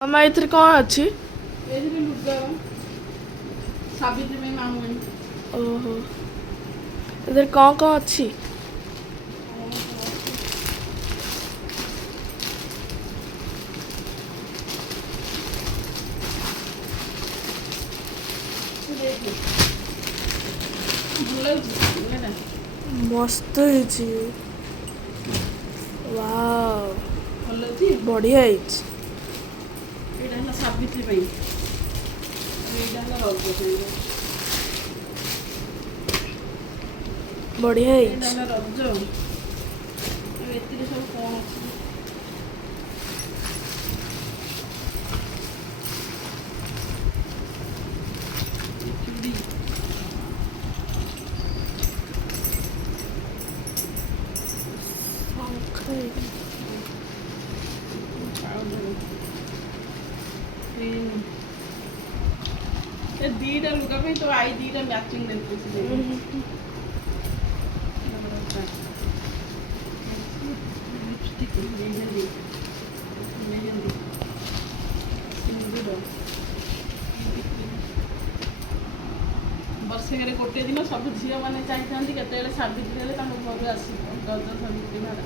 ମାମା ଏଥିରେ କ'ଣ ଅଛି? ଏଥିରେ ଲୁଗା ସାବିତ୍ରୀ ପାଇଁ ମାମୁଁ ଆଣି। ଓହୋ, ଏଥିରେ କ'ଣ ଅଛି? ଭଲ ଲାଗୁଛି ମସ୍ତ ହେଇଛି। ୱାଓ, ଭଲ ଲାଗୁଛି। ବଢ଼ିଆ ହେଇଛି। ଏଇଟା ହେଲା ସାବିତ୍ରୀ ପାଇଁ, ଏଇଟା ହେଲା ରଜ ପାଇଁ। ବଢ଼ିଆ ଏଇଟା ହେଇଛି। ହେଲା ରଜ। ଆଉ ଏଥିରେ ସବୁ କ'ଣ ଅଛି? ଚୁଡ଼ି, ପାଉଡର, କ୍ରିମ୍। ଏ ଦୁଇଟା ଲୁଗା ପାଇଁ ତୋ ଆଇ ଦୁଇଟା ମ୍ୟାଚିଂ ନେଇଛି। लिपस्टिक, मेहंदी, मेहंदी, सिंदूर। ବର୍ଷକରେ ଗୋଟିଏ ଦିନ ସବୁ ଝିଅମାନେ ଚାହିଁଥାନ୍ତି କେତେବେଳେ ସାବିତ୍ରୀ ହେଲେ ତାଙ୍କ ଘରୁ ଆସିବ ରଜ ସାବିତ୍ରୀ ଭାର।